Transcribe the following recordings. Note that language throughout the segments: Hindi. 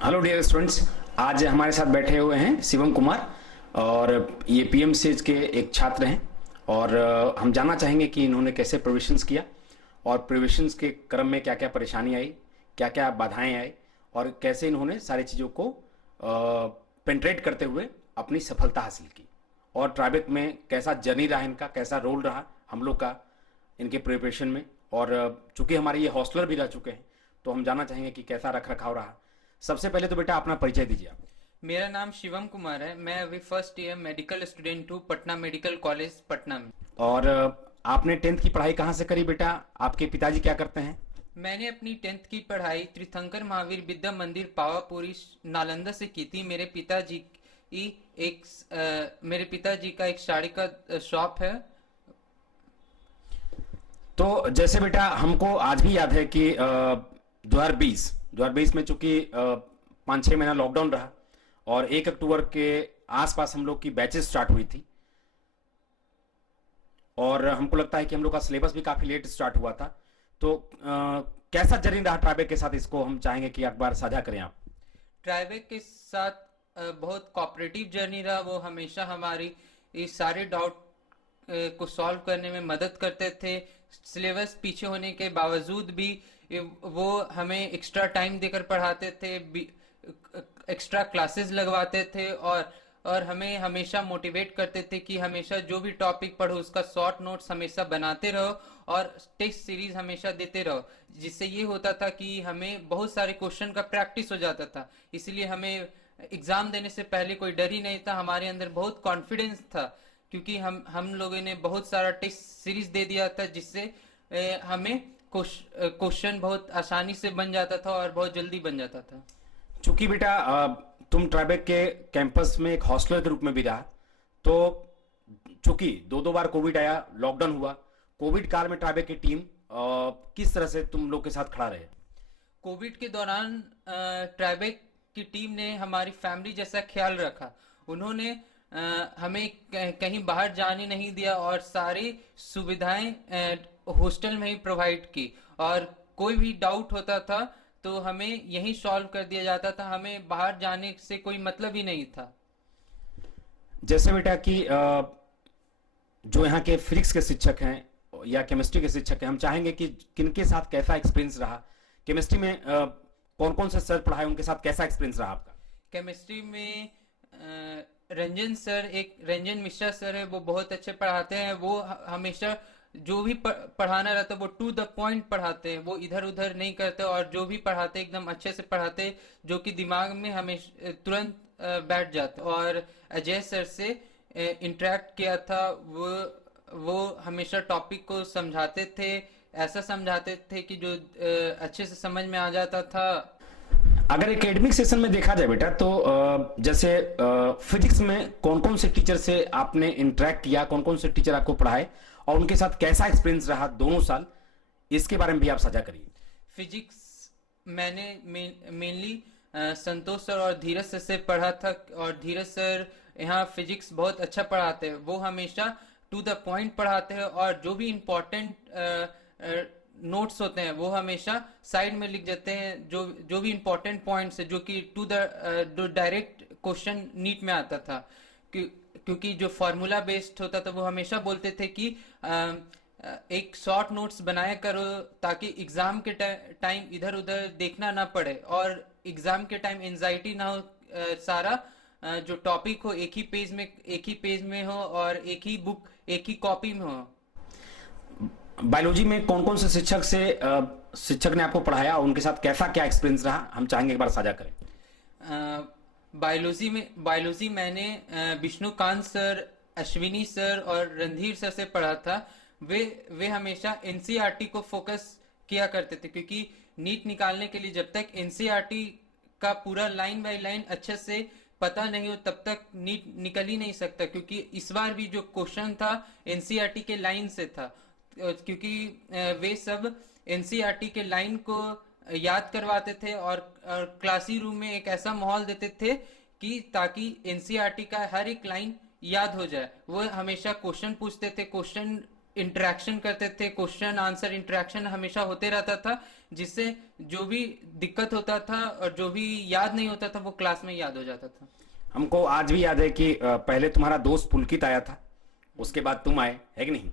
Hello dear students. आज हमारे साथ बैठे हुए हैं शिवम कुमार और ये पीएमसीएच के एक छात्र हैं। और हम जानना चाहेंगे कि इन्होंने कैसे प्रिपरेशंस किया और प्रिपरेशंस के क्रम में क्या क्या परेशानी आई, क्या क्या बाधाएं आई और कैसे इन्होंने सारी चीज़ों को पेंट्रेट करते हुए अपनी सफलता हासिल की। और ट्राइबेक में कैसा जर्नी रहा, इनका कैसा रोल रहा हम लोग का इनके प्रिपरेशन में। और चूंकि हमारे ये हॉस्टलर भी रह चुके हैं तो हम जानना चाहेंगे कि कैसा रख रखाव रहा। सबसे पहले तो बेटा अपना परिचय दीजिए आप। मेरा नाम शिवम कुमार है। मैं अभी फर्स्ट ईयर मेडिकल स्टूडेंट हूँ पटना मेडिकल कॉलेज पटना में। और आपने टेंथ की पढ़ाई कहाँ से करी बेटा? आपके पिताजी क्या करते हैं? मैंने अपनी 10th की पढ़ाई तीर्थंकर महावीर विद्या मंदिर पावापुरी नालंदा से की थी। मेरे पिताजी का एक साड़ी का शॉप है। तो जैसे बेटा हमको आज भी याद है कि 2020 में चूंकि 5-6 महीना लॉकडाउन रहा और 1 अक्टूबर के आसपास हम लोग की बैचेस स्टार्ट हुई थी। और हमको लगता है कि हम लोग का सिलेबस भी काफी लेट स्टार्ट हुआ था। तो कैसा जर्नी रहा ट्राइबेक के साथ, इसको हम चाहेंगे कि एक बार साझा करें आप। ट्राइबेक के साथ बहुत कोऑपरेटिव जर्नी रहा। वो हमेशा हमारी इस सारे डाउट को सॉल्व करने में मदद करते थे। सिलेबस पीछे होने के बावजूद भी वो हमें एक्स्ट्रा टाइम देकर पढ़ाते थे, एक्स्ट्रा क्लासेस लगवाते थे और हमें हमेशा मोटिवेट करते थे कि हमेशा जो भी टॉपिक पढ़ो उसका शॉर्ट नोट्स हमेशा बनाते रहो और टेस्ट सीरीज हमेशा देते रहो। जिससे ये होता था कि हमें बहुत सारे क्वेश्चन का प्रैक्टिस हो जाता था। इसलिए हमें एग्जाम देने से पहले कोई डर ही नहीं था। हमारे अंदर बहुत कॉन्फिडेंस था क्योंकि हम लोगों ने बहुत सारा टेस्ट सीरीज दे दिया था, जिससे हमें क्वेश्चन बहुत आसानी से बन जाता था और बहुत जल्दी बन जाता था। चूंकि बेटा तुम ट्राइबेक के कैंपस में एक हॉस्टलर के रूप में भी रहा, तो चूंकि दो दो बार कोविड आया, लॉकडाउन हुआ, कोविड काल में ट्राइबेक की टीम किस तरह से तुम लोग के साथ खड़ा रहे? कोविड के दौरान ट्राइबेक की टीम ने हमारी फैमिली जैसा ख्याल रखा। उन्होंने हमें कहीं बाहर जाने नहीं दिया और सारी सुविधाएं हॉस्टल में ही प्रोवाइड की। और कोई भी डाउट होता था तो हमें यही सॉल्व कर दिया जाता था। हमें बाहर जाने से कोई मतलब ही नहीं था। जैसे बेटा कि जो यहाँ के फिजिक्स के शिक्षक हैं या केमिस्ट्री के शिक्षक हैं, हम चाहेंगे कि किनके साथ कैसा एक्सपीरियंस रहा। केमिस्ट्री में कौन कौन से सर पढ़ाए, उनके साथ कैसा एक्सपीरियंस रहा आपका? केमिस्ट्री में रंजन मिश्रा सर है, वो बहुत अच्छे पढ़ाते हैं। वो हमेशा जो भी पढ़ाना रहता है वो टू द पॉइंट पढ़ाते हैं। वो इधर उधर नहीं करते और जो भी पढ़ाते एकदम अच्छे से पढ़ाते, जो कि दिमाग में हमेशा तुरंत बैठ जाता। और अजय सर से इंटरेक्ट किया था। वो हमेशा टॉपिक को समझाते थे, ऐसा समझाते थे कि जो अच्छे से समझ में आ जाता था। अगर एकेडमिक सेशन में देखा जाए बेटा तो जैसे फिजिक्स में कौन कौन से टीचर से आपने इंटरेक्ट किया, कौन कौन से टीचर आपको पढ़ाए और उनके साथ कैसा एक्सपीरियंस रहा दोनों साल, इसके बारे में भी आप साझा करिए। फिजिक्स मैंने मेनली संतोष सर और धीरज सर से पढ़ा था। और धीरज सर यहाँ फिजिक्स बहुत अच्छा पढ़ाते हैं। वो हमेशा टू द पॉइंट पढ़ाते हैं और जो भी इम्पोर्टेंट नोट्स होते हैं वो हमेशा साइड में लिख देते हैं। जो भी इम्पोर्टेंट पॉइंट्स है जो कि to the direct question NEET में आता था। क्योंकि जो फार्मूला बेस्ड होता था वो हमेशा बोलते थे कि एक शॉर्ट नोट्स बनाया करो ताकि एग्जाम के टाइम इधर उधर देखना ना पड़े और एग्जाम के टाइम एंजाइटी ना हो। सारा जो टॉपिक हो एक ही पेज में हो और एक ही बुक एक ही कॉपी में हो। बायोलॉजी में कौन कौन से शिक्षक ने आपको पढ़ाया और उनके साथ कैसा क्या एक्सपीरियंस रहा, हम चाहेंगे एक बार साझा करें। बायोलॉजी मैंने विष्णुकांत सर, अश्विनी सर और रणधीर सर से पढ़ा था। वे हमेशा एनसीईआरटी को फोकस किया करते थे क्योंकि नीट निकालने के लिए जब तक एनसीईआरटी का पूरा लाइन बाय लाइन अच्छे से पता नहीं हो तब तक नीट निकल ही नहीं सकता। क्योंकि इस बार भी जो क्वेश्चन था एनसीईआरटी के लाइन से था, क्योंकि वे सब एनसीईआरटी के लाइन को याद करवाते थे और क्लासी रूम में एक ऐसा माहौल देते थे कि ताकि एनसीईआरटी का हर एक लाइन याद हो जाए। वो हमेशा क्वेश्चन पूछते थे, क्वेश्चन इंटरेक्शन करते थे, क्वेश्चन आंसर इंटरेक्शन हमेशा होते रहता था, जिससे जो भी दिक्कत होता था और जो भी याद नहीं होता था वो क्लास में याद हो जाता था। हमको आज भी याद है कि पहले तुम्हारा दोस्त पुलकित आया था, उसके बाद तुम आए, है कि नहीं?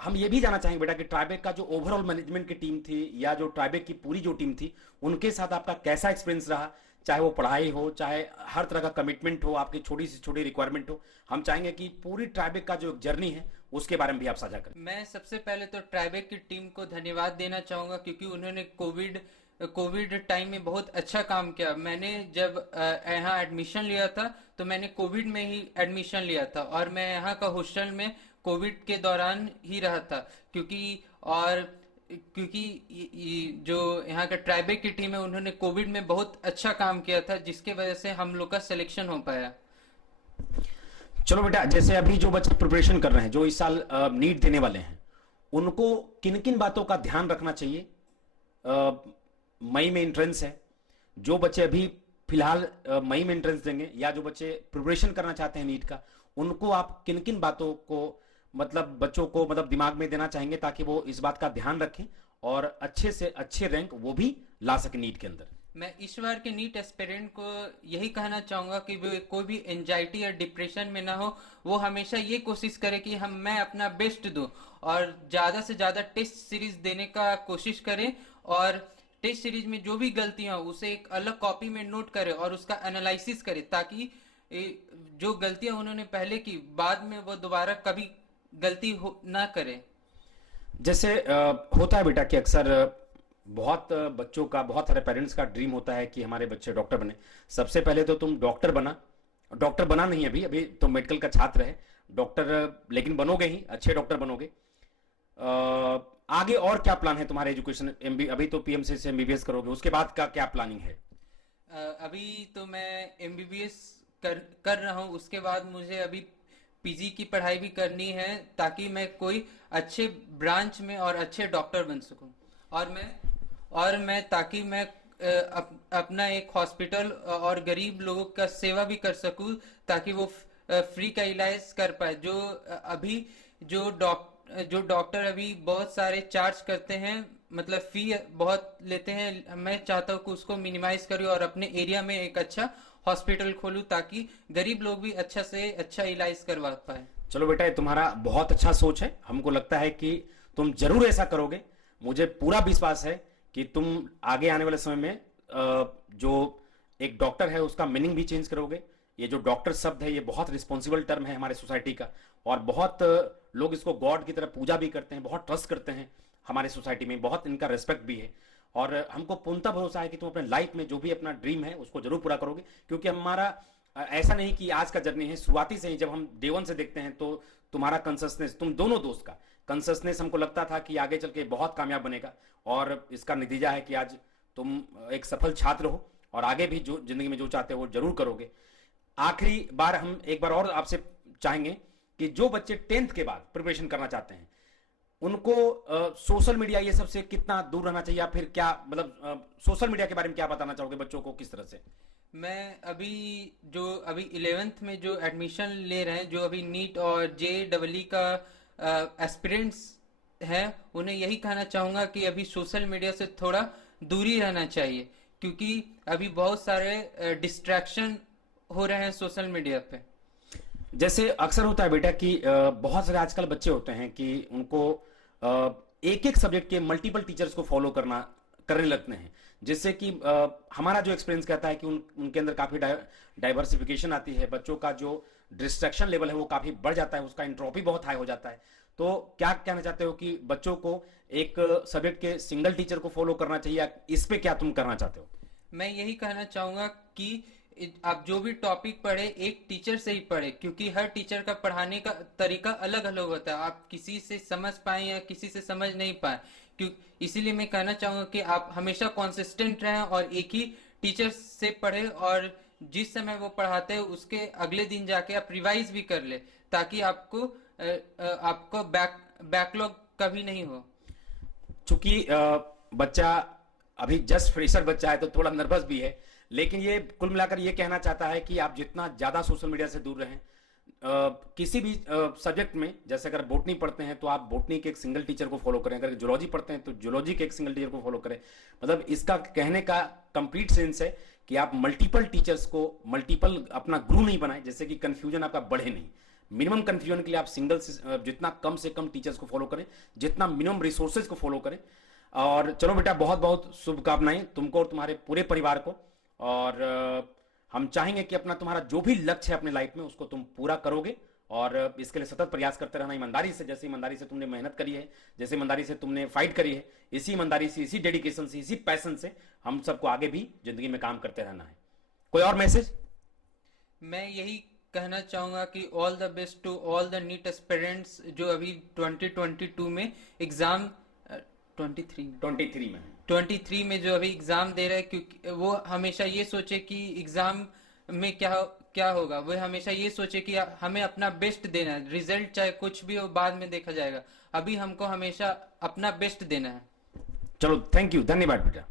हम ये भी जानना चाहेंगे बेटा कि ट्राइबेक का जो ओवरऑल मैनेजमेंट की टीम थी या जो ट्राइबेक की पूरी जो टीम थी, उनके साथ आपका कैसा एक्सपीरियंस रहा? चाहे वो पढ़ाई हो, चाहे हर तरह का कमिटमेंट हो, आपकी छोटी से छोटी रिक्वायरमेंट हो। हम चाहेंगे कि पूरी ट्राइबेक का जो जर्नी है उसके बारे में भी आप साझा करें। मैं सबसे पहले तो ट्राइबेक की टीम को धन्यवाद देना चाहूँगा, क्योंकि उन्होंने कोविड टाइम में बहुत अच्छा काम किया। मैंने जब यहाँ एडमिशन लिया था तो मैंने कोविड में ही एडमिशन लिया था, और मैं यहाँ का हॉस्टल में कोविड के दौरान ही रहा था, क्योंकि जो यहाँ का ट्राइबेक की टीम है उन्होंने कोविड में बहुत अच्छा काम किया था, जिसके वजह से हम लोग का सिलेक्शन हो पाया। चलो बेटा, जैसे अभी जो बच्चे प्रिपरेशन कर रहे हैं, जो इस साल नीट देने वाले हैं, उनको किन किन बातों का ध्यान रखना चाहिए? मई में एंट्रेंस है, जो बच्चे अभी फिलहाल मई में एंट्रेंस देंगे या जो बच्चे प्रिपरेशन करना चाहते हैं नीट का, उनको आप किन किन बातों को मतलब बच्चों को मतलब दिमाग में देना चाहेंगे ताकि वो इस बात का ध्यान रखें और अच्छे से अच्छे रैंक वो भी ला सके नीट के अंदर? मैं इस बार के नीट एस्पिरेंट को यही कहना चाहूंगा कि वो कोई भी एंजाइटी या डिप्रेशन में ना हो। वो हमेशा ये कोशिश करे कि मैं अपना बेस्ट दूं, और ज़्यादा से ज़्यादा टेस्ट सीरीज देने का कोशिश करें, और टेस्ट सीरीज में जो भी गलतियां हो उसे एक अलग कॉपी में नोट करे और उसका एनालिसिस करे, ताकि जो गलतियां उन्होंने पहले की बाद में वो दोबारा कभी गलती ना करे। जैसे होता है बेटा कि अक्सर बहुत बच्चों का, बहुत सारे पेरेंट्स का ड्रीम होता है कि हमारे बच्चे डॉक्टर बने। सबसे पहले तो तुम डॉक्टर बना नहीं, अभी अभी तो मेडिकल का छात्र है, डॉक्टर लेकिन बनोगे ही, अच्छे डॉक्टर बनोगे। आगे और क्या प्लान है तुम्हारे एजुकेशन? अभी तो पीएमसी से एमबीबीएस करोगे, उसके बाद का क्या प्लानिंग है? अभी तो मैं एमबीबीएस कर रहा हूँ, उसके बाद मुझे अभी पीजी की पढ़ाई भी करनी है, ताकि मैं कोई अच्छे ब्रांच में और अच्छे डॉक्टर बन सकूं, और मैं ताकि मैं अपना एक हॉस्पिटल और गरीब लोगों का सेवा भी कर सकूं, ताकि वो फ्री का इलाज कर पाए। अभी जो डॉक्टर अभी बहुत सारे चार्ज करते हैं, मतलब फी बहुत लेते हैं, मैं चाहता हूँ कि उसको मिनिमाइज करूँ और अपने एरिया में एक अच्छा हॉस्पिटल खोलूं, ताकि गरीब लोग भी अच्छा से अच्छा इलाज करवा पाए। चलो बेटा, ये तुम्हारा बहुत अच्छा सोच है, हमको लगता है कि तुम जरूर ऐसा करोगे। मुझे पूरा विश्वास है कि तुम आगे आने वाले समय में जो एक डॉक्टर है उसका मीनिंग भी चेंज करोगे। ये जो डॉक्टर शब्द है ये बहुत रिस्पॉन्सिबल टर्म है हमारे सोसाइटी का, और बहुत लोग इसको गॉड की तरह पूजा भी करते हैं, बहुत ट्रस्ट करते हैं हमारे सोसाइटी में, बहुत इनका रेस्पेक्ट भी है। और हमको पूर्णतः भरोसा है कि तुम अपने लाइफ में जो भी अपना ड्रीम है उसको जरूर पूरा करोगे, क्योंकि हमारा ऐसा नहीं कि आज का जर्नी है, शुरुआती से ही जब हम डे वन से देखते हैं तो तुम्हारा कंसिस्टेंस, तुम दोनों दोस्त का कंसिस्टेंस हमको लगता था कि आगे चल के बहुत कामयाब बनेगा, और इसका नतीजा है कि आज तुम एक सफल छात्र हो और आगे भी जो जिंदगी में जो चाहते हो वो जरूर करोगे। आखिरी बार हम एक बार और आपसे चाहेंगे कि जो बच्चे 10th के बाद प्रिपरेशन करना चाहते हैं उनको सोशल मीडिया ये सबसे कितना दूर रहना चाहिए, या फिर क्या मतलब सोशल मीडिया के बारे में क्या बताना चाहोगे बच्चों को, किस तरह से? मैं अभी 11th में जो एडमिशन ले रहे हैं, जो अभी नीट और JEE का एस्पिरेंट्स हैं, उन्हें यही कहना चाहूँगा कि अभी सोशल मीडिया से थोड़ा दूरी रहना चाहिए, क्योंकि अभी बहुत सारे डिस्ट्रैक्शन हो रहे हैं सोशल मीडिया पे। जैसे अक्सर होता है बेटा कि बहुत सारे आजकल बच्चे होते हैं कि उनको एक एक सब्जेक्ट के मल्टीपल टीचर्स को फॉलो करने लगते हैं, जिससे कि हमारा जो एक्सपीरियंस कहता है कि उनके अंदर काफ़ी डाइवर्सिफिकेशन आती है, बच्चों का जो डिस्ट्रैक्शन लेवल है वो काफ़ी बढ़ जाता है, उसका एंट्रोपी बहुत हाई हो जाता है। तो क्या कहना चाहते हो कि बच्चों को एक सब्जेक्ट के सिंगल टीचर को फॉलो करना चाहिए, या इस पे क्या तुम करना चाहते हो? मैं यही कहना चाहूँगा कि आप जो भी टॉपिक पढ़े एक टीचर से ही पढ़े, क्योंकि हर टीचर का पढ़ाने का तरीका अलग अलग होता है, आप किसी से समझ पाए या किसी से समझ नहीं पाए। इसीलिए मैं कहना चाहूँगा कि आप हमेशा कंसिस्टेंट रहें और एक ही टीचर से पढ़े, और जिस समय वो पढ़ाते हैं उसके अगले दिन जाके आप रिवाइज भी कर ले, ताकि आपको बैकलॉग कभी नहीं हो। चूंकि बच्चा अभी जस्ट फ्रेशर बच्चा है तो थोड़ा नर्वस भी है, लेकिन ये कुल मिलाकर ये कहना चाहता है कि आप जितना ज़्यादा सोशल मीडिया से दूर रहें, किसी भी सब्जेक्ट में, जैसे अगर बोटनी पढ़ते हैं तो आप बोटनी के एक सिंगल टीचर को फॉलो करें, अगर जूलॉजी पढ़ते हैं तो जूलॉजी के एक सिंगल टीचर को फॉलो करें। मतलब इसका कहने का कंप्लीट सेंस है कि आप मल्टीपल टीचर्स को, मल्टीपल अपना गुरु नहीं बनाए, जैसे कि कंफ्यूजन आपका बढ़े नहीं। मिनिमम कंफ्यूजन के लिए आप सिंगल से जितना कम से कम टीचर्स को फॉलो करें, जितना मिनिमम रिसोर्सेज को फॉलो करें। और चलो बेटा, बहुत बहुत शुभकामनाएं तुमको और तुम्हारे पूरे परिवार को। और हम चाहेंगे कि अपना तुम्हारा जो भी लक्ष्य है अपने लाइफ में उसको तुम पूरा करोगे, और इसके लिए सतत प्रयास करते रहना ईमानदारी से। जैसे ईमानदारी से तुमने मेहनत करी है, जैसे ईमानदारी से तुमने फाइट करी है, इसी ईमानदारी से, इसी डेडिकेशन से, इसी पैशन से हम सबको आगे भी जिंदगी में काम करते रहना है। कोई और मैसेज? मैं यही कहना चाहूंगा कि all the best to all the NEET aspirants जो अभी 2022 में एग्जाम 23 में जो अभी एग्जाम दे रहे हैं, क्योंकि वो हमेशा ये सोचे कि एग्जाम में क्या होगा, वो हमेशा ये सोचे कि हमें अपना बेस्ट देना है, रिजल्ट चाहे कुछ भी हो बाद में देखा जाएगा, अभी हमको हमेशा अपना बेस्ट देना है। चलो, थैंक यू, धन्यवाद बेटा।